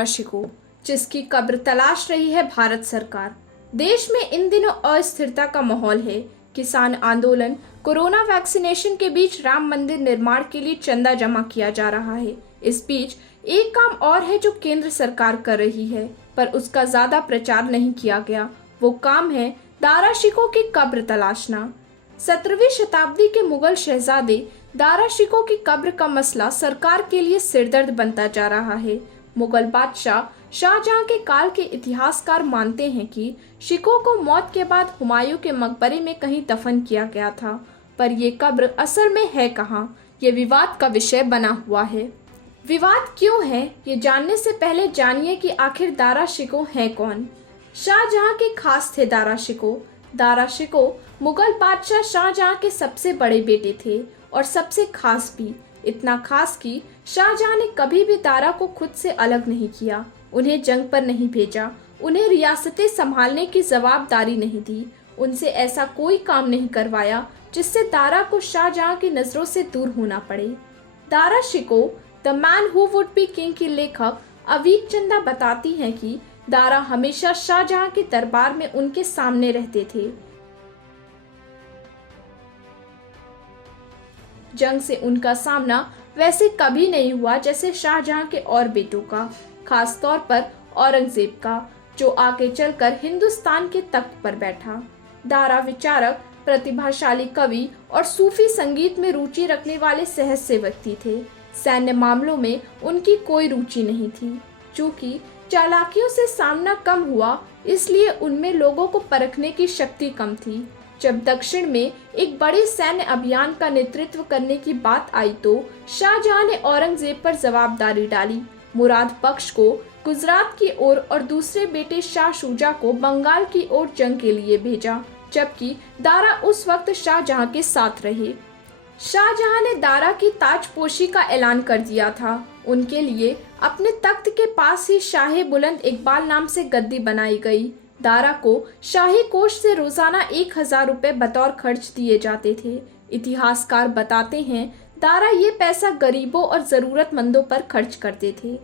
दारा शिकोह, जिसकी कब्र तलाश रही है भारत सरकार। देश में इन दिनों अस्थिरता का माहौल है। किसान आंदोलन, कोरोना वैक्सीनेशन के बीच राम मंदिर निर्माण के लिए चंदा जमा किया जा रहा है। इस बीच एक काम और है जो केंद्र सरकार कर रही है, पर उसका ज्यादा प्रचार नहीं किया गया। वो काम है दारा शिकोह की कब्र तलाशना। 17वीं शताब्दी के मुगल शहजादे दारा शिकोह की कब्र का मसला सरकार के लिए सिरदर्द बनता जा रहा है। मुगल बादशाह शाहजहां के काल के इतिहासकार मानते हैं कि शिकोह को मौत के बाद हुमायूं के मकबरे में कहीं दफन किया गया था, पर ये कब्र असल में है कहाँ, ये विवाद का विषय बना हुआ है। विवाद क्यों है, ये जानने से पहले जानिए कि आखिर दारा शिकोह है कौन। शाहजहां के खास थे दारा शिकोह। दारा शिकोह मुगल बादशाह शाहजहां के सबसे बड़े बेटे थे और सबसे खास भी। इतना खास कि शाहजहां ने कभी भी दारा को खुद से अलग नहीं किया, उन्हें जंग पर नहीं भेजा, उन्हें रियासतें संभालने की जवाबदारी नहीं दी, उनसे ऐसा कोई काम नहीं करवाया जिससे दारा को शाहजहां की नजरों से दूर होना पड़े। Dara Shikoh the man who would be king की लेखक अवीक चंदा बताती हैं कि दारा हमेशा शाहजहां के दरबार में उनके सामने रहते थे। जंग से उनका सामना वैसे कभी नहीं हुआ जैसे शाहजहां के और बेटों का, खास तौर पर औरंगजेब का, जो आगे चलकर हिंदुस्तान के तख्त पर बैठा। दारा विचारक, प्रतिभाशाली कवि और सूफी संगीत में रुचि रखने वाले सहज से व्यक्ति थे। सैन्य मामलों में उनकी कोई रुचि नहीं थी। चूंकि चालाकियों से सामना कम हुआ, इसलिए उनमें लोगों को परखने की शक्ति कम थी। जब दक्षिण में एक बड़े सैन्य अभियान का नेतृत्व करने की बात आई तो शाहजहां ने औरंगजेब पर जवाबदारी डाली। मुराद बख्श को गुजरात की ओर और दूसरे बेटे शाह शुजा को बंगाल की ओर जंग के लिए भेजा, जबकि दारा उस वक्त शाहजहां के साथ रहे। शाहजहां ने दारा की ताजपोशी का ऐलान कर दिया था। उनके लिए अपने तख्त के पास ही शाहे बुलंद इकबाल नाम से गद्दी बनाई गई। दारा को शाही कोष से रोजाना 1000 रुपए बतौर खर्च दिए जाते थे। इतिहासकार बताते हैं दारा ये पैसा गरीबों और जरूरतमंदों पर खर्च करते थे।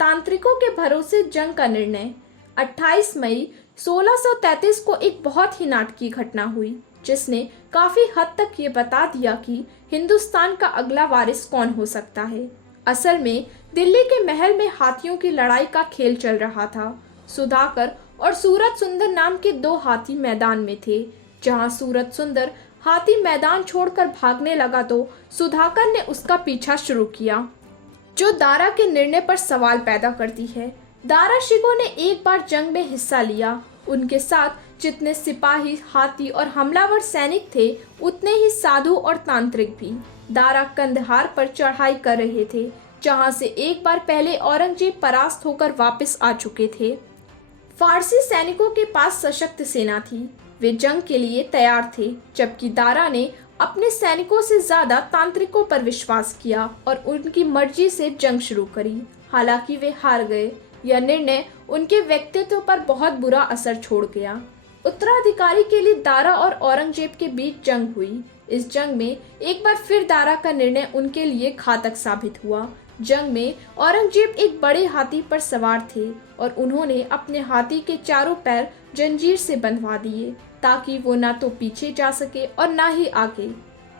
तांत्रिकों के भरोसे जंग का निर्णय। 28 मई 1633 को एक बहुत ही नाटकीय घटना हुई, जिसने काफी हद तक ये बता दिया कि हिंदुस्तान का अगला वारिस कौन हो सकता है। असल में दिल्ली के महल में हाथियों की लड़ाई का खेल चल रहा था। सुधाकर और सूरत सुंदर नाम के 2 हाथी मैदान में थे। जहां सूरत सुंदर हाथी मैदान छोड़कर भागने लगा तो सुधाकर ने उसका पीछा शुरू किया, जो दारा के निर्णय पर सवाल पैदा करती है। दारा शिकोह ने एक बार जंग में हिस्सा लिया। उनके साथ जितने सिपाही, हाथी और हमलावर सैनिक थे, उतने ही साधु और तांत्रिक भी। दारा कंदहार पर चढ़ाई कर रहे थे, जहां से एक बार पहले औरंगजेब परास्त होकर वापस आ चुके थे। फारसी सैनिकों के पास सशक्त सेना थी, वे जंग के लिए तैयार थे, जबकि दारा ने अपने सैनिकों से ज्यादा तांत्रिकों पर विश्वास किया और उनकी मर्जी से जंग शुरू करी। हालांकि वे हार गए। यह निर्णय उनके व्यक्तित्व पर बहुत बुरा असर छोड़ गया। उत्तराधिकारी के लिए दारा और औरंगजेब के बीच जंग हुई। इस जंग में एक बार फिर दारा का निर्णय उनके लिए घातक साबित हुआ। जंग में औरंगजेब एक बड़े हाथी पर सवार थे और उन्होंने अपने हाथी के चारों पैर जंजीर से बंधवा दिए, ताकि वो ना तो पीछे जा सके और ना ही आगे।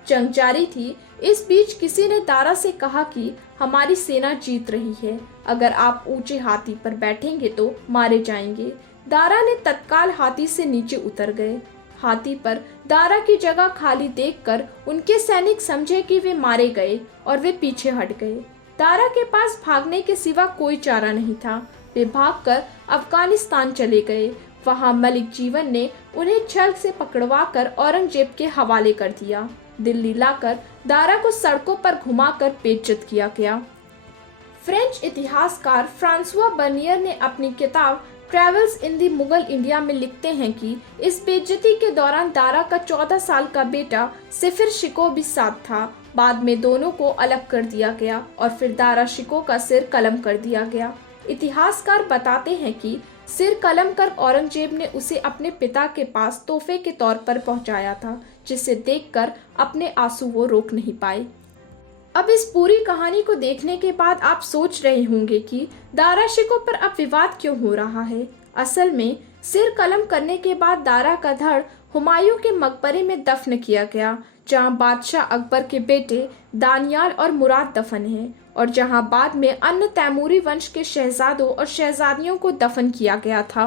जंग जारी थी। इस बीच किसी ने दारा से कहा कि हमारी सेना जीत रही है, अगर आप ऊंचे हाथी पर बैठेंगे तो मारे जाएंगे। दारा ने तत्काल हाथी से नीचे उतर गए। हाथी पर दारा की जगह खाली देखकर उनके सैनिक समझे कि वे मारे गए और वे पीछे हट गए। दारा के पास भागने के सिवा कोई चारा नहीं था। वे भागकर अफगानिस्तान चले गए। वहां मलिक जीवन ने उन्हें छल से पकड़वाकर औरंगजेब के हवाले कर दिया। दिल्ली लाकर दारा को सड़कों पर घुमाकर बेइज्जत किया गया। फ्रेंच इतिहासकार फ्रांसुआ बर्नियर ने अपनी किताब travels in the Mughal India में लिखते हैं कि इस बेइज्जती के दौरान दारा का 14 साल का बेटा सिफिर शिकोह भी साथ था। बाद में दोनों को अलग कर दिया गया और फिर दारा शिकोह का सिर कलम कर दिया गया। इतिहासकार बताते हैं कि सिर कलम कर औरंगजेब ने उसे अपने पिता के पास तोहफे के तौर पर पहुंचाया था, जिसे देखकर अपने आंसू वो रोक नहीं पाए। अब इस पूरी कहानी को देखने के बाद आप सोच रहे होंगे कि दारा शिकोह पर अब विवाद क्यों हो रहा है। असल में सिर कलम करने के बाद दारा का धड़ हुमायूं के मकबरे में दफन किया गया, जहां बादशाह अकबर के बेटे दानियाल और मुराद दफन हैं, और जहां बाद में अन्य तैमूरी वंश के शहजादों और शहजादियों को दफन किया गया था।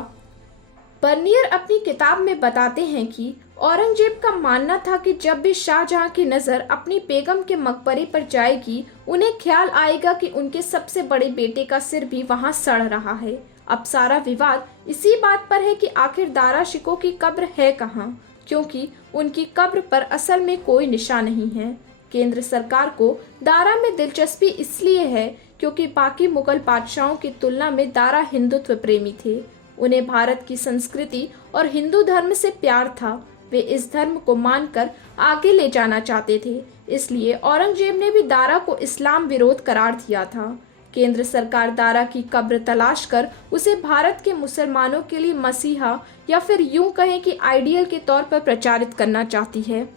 बर्नियर अपनी किताब में बताते हैं कि औरंगजेब का मानना था कि जब भी शाहजहां की नज़र अपनी बेगम के मकबरे पर जाएगी, उन्हें ख्याल आएगा कि उनके सबसे बड़े बेटे का सिर भी वहां सड़ रहा है। अब सारा विवाद इसी बात पर है कि आखिर दारा शिकोह की कब्र है कहाँ, क्योंकि उनकी कब्र पर असल में कोई निशान नहीं है। केंद्र सरकार को दारा में दिलचस्पी इसलिए है क्योंकि बाकी मुगल बादशाहों की तुलना में दारा हिंदुत्व प्रेमी थे। उन्हें भारत की संस्कृति और हिंदू धर्म से प्यार था। वे इस धर्म को मानकर आगे ले जाना चाहते थे, इसलिए औरंगजेब ने भी दारा को इस्लाम विरोध करार दिया था। केंद्र सरकार दारा की कब्र तलाश कर उसे भारत के मुसलमानों के लिए मसीहा या फिर यूं कहें कि आइडियल के तौर पर प्रचारित करना चाहती है।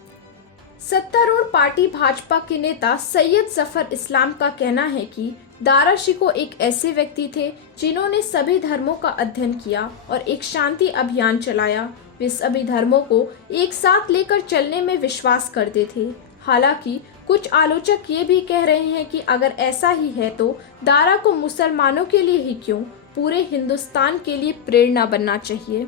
सत्तारूढ़ पार्टी भाजपा के नेता सैयद जफर इस्लाम का कहना है कि दारा शिकोह एक ऐसे व्यक्ति थे जिन्होंने सभी धर्मों का अध्ययन किया और एक शांति अभियान चलाया। वे सभी धर्मों को एक साथ लेकर चलने में विश्वास करते थे। हालांकि कुछ आलोचक ये भी कह रहे हैं कि अगर ऐसा ही है तो दारा को मुसलमानों के लिए ही क्यों, पूरे हिंदुस्तान के लिए प्रेरणा बनना चाहिए।